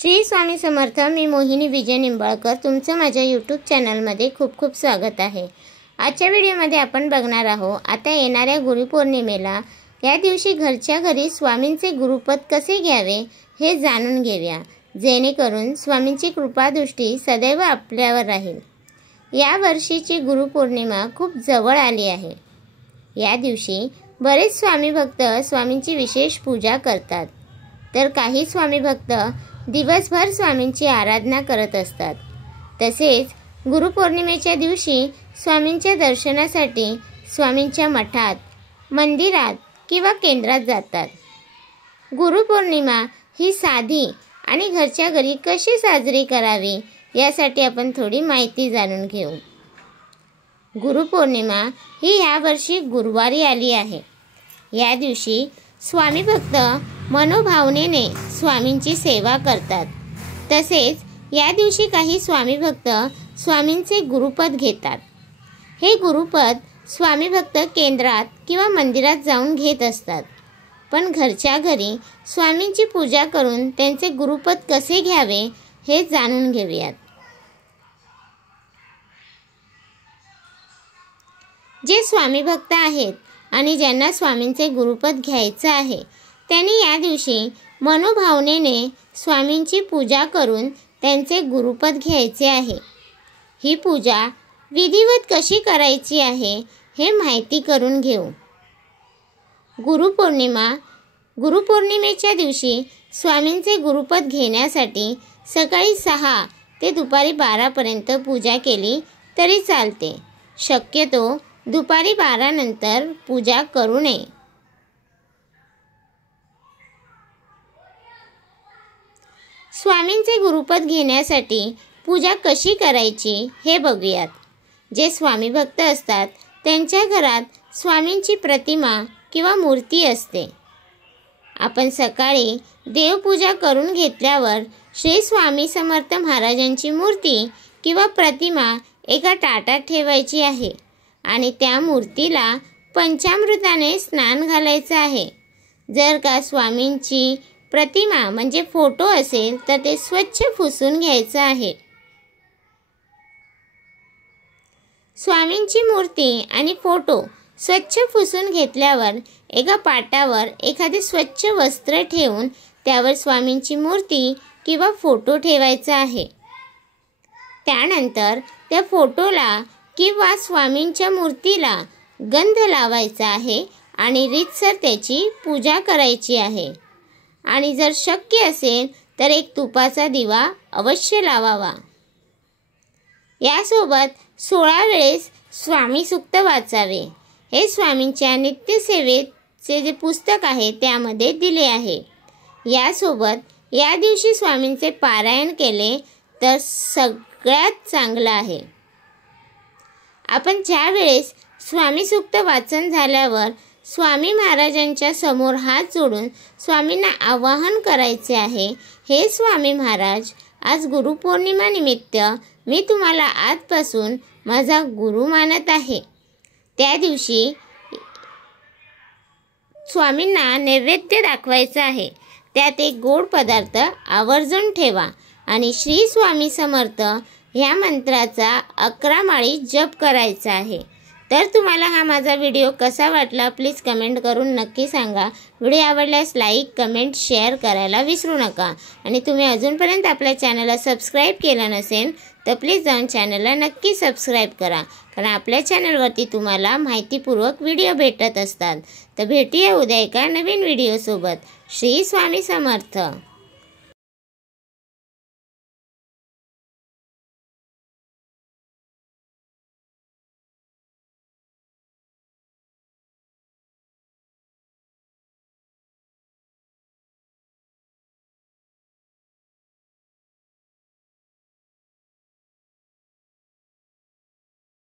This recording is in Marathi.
श्री स्वामी समर्थ। मी मोहिनी विजय निंबाळकर तुमचं माझ्या यूट्यूब चॅनलमध्ये खूप खूप स्वागत आहे। आजच्या व्हिडिओमध्ये आपण बघणार आहोत आता येणाऱ्या गुरुपौर्णिमेला या दिवशी घरच्या घरी स्वामींचे गुरुपद कसे घ्यावे हे जाणून घेऊया, जेणेकरून स्वामींची कृपादृष्टी सदैव आपल्यावर राहील। या वर्षीची गुरुपौर्णिमा खूप जवळ आली आहे। या दिवशी बरेच स्वामी भक्त स्वामींची विशेष पूजा करतात, तर काही स्वामी भक्त दिवसभर स्वामींची आराधना करत असतात। तसेच गुरुपौर्णिमेच्या दिवशी स्वामींच्या दर्शनासाठी स्वामींच्या मठात, मंदिरात किंवा केंद्रात जातात। गुरुपौर्णिमा ही साधी आणि घरच्या घरी कशी साजरी करावी यासाठी आपण थोडी माहिती जाणून घेऊ। गुरुपौर्णिमा ही या वर्षी गुरुवारी आली आहे। या दिवशी स्वामी भक्त मनोभावनेने स्वामींची सेवा करतात। तसेच या दिवशी काही स्वामी भक्त स्वामींचे गुरुपद घेतात। हे गुरुपद स्वामी भक्त केंद्रात किंवा मंदिरात जाऊन घेत असतात, पण घरच्या घरी स्वामींची पूजा करून त्यांचे गुरुपद कसे घ्यावे हे जाणून घेऊयात। जे स्वामी भक्त आहेत आणि ज्यांना स्वामींचे गुरुपद घ्यायचे आहे त्यांनी या दिवशी मनोभावनेने स्वामींची पूजा करून त्यांचे गुरुपद घ्यायचे आहे। ही पूजा विधिवत कशी करायची आहे हे माहिती करून घेऊ। गुरुपौर्णिमेच्या दिवशी स्वामींचे गुरुपद घेण्यासाठी सकाळी 6 ते दुपारी 12 पर्यंत पूजा केली तरी चालते। शक्यतो दुपारी 12 नंतर पूजा करू नये। स्वामींचे गुरुपद घेण्यासाठी पूजा कशी करायची हे बघूयात। जे स्वामी भक्त असतात त्यांच्या घरात स्वामींची प्रतिमा किंवा मूर्ती असते। आपण सकाळी देवपूजा करून घेतल्यावर श्री स्वामी समर्थ महाराजांची मूर्ती किंवा प्रतिमा एका ताटात ठेवायची आहे आणि त्या मूर्तीला पंचामृताने स्नान घालायचं आहे। जर का स्वामींची प्रतिमा म्हणजे फोटो असेल तर ते स्वच्छ पुसून घ्यायचं आहे। स्वामींची मूर्ती आणि फोटो स्वच्छ पुसून घेतल्यावर एका पाटावर एखादे स्वच्छ वस्त्र ठेवून त्यावर स्वामींची मूर्ती किंवा फोटो ठेवायचा आहे। त्यानंतर त्या फोटोला किंवा स्वामींच्या मूर्तीला गंध लावायचा आहे आणि रीतसर त्याची पूजा करायची आहे। आणि जर शक्य असेल तर एक तुपाचा दिवा अवश्य लावावा। यासोबत 16 वेळेस स्वामी सुक्त वाचावे। हे स्वामींच्या नित्यसेवेचे जे पुस्तक आहे त्यामध्ये दिले आहे। यासोबत या दिवशी स्वामींचे पारायण केले तर सगळ्यात चांगलं आहे। आपण ज्या वेळेस स्वामी सुक्त वाचन झाल्यावर स्वामी महाराजांच्या समोर हात जोडून स्वामींना आवाहन करायचे आहे, हे स्वामी महाराज, आज गुरुपौर्णिमा निमित्त मी तुम्हाला आजपासून माझा गुरु मानत आहे। त्या दिवशी स्वामींना नैवेद्य दाखवायचा आहे, त्यात एक गोड पदार्थ आवर्जून ठेवा आणि श्री स्वामी समर्थ ह्या मंत्राचा 11 माळी जप करायचा आहे। तर तुम्हाला हा माझा व्हिडिओ कसा वाटला प्लीज कमेंट करून नक्की सांगा। व्हिडिओ आवडल्यास लाईक, कमेंट, शेअर करायला विसरू नका। आणि तुम्ही अजूनपर्यंत आपल्या चॅनलला सबस्क्राईब केलं नसेल तर प्लीज जाऊन चॅनलला नक्की सबस्क्राईब करा, कारण आपल्या चॅनलवरती तुम्हाला माहितीपूर्वक व्हिडिओ भेटत असतात। तर भेटूया उद्या एका नवीन व्हिडिओसोबत। श्री स्वामी समर्थ।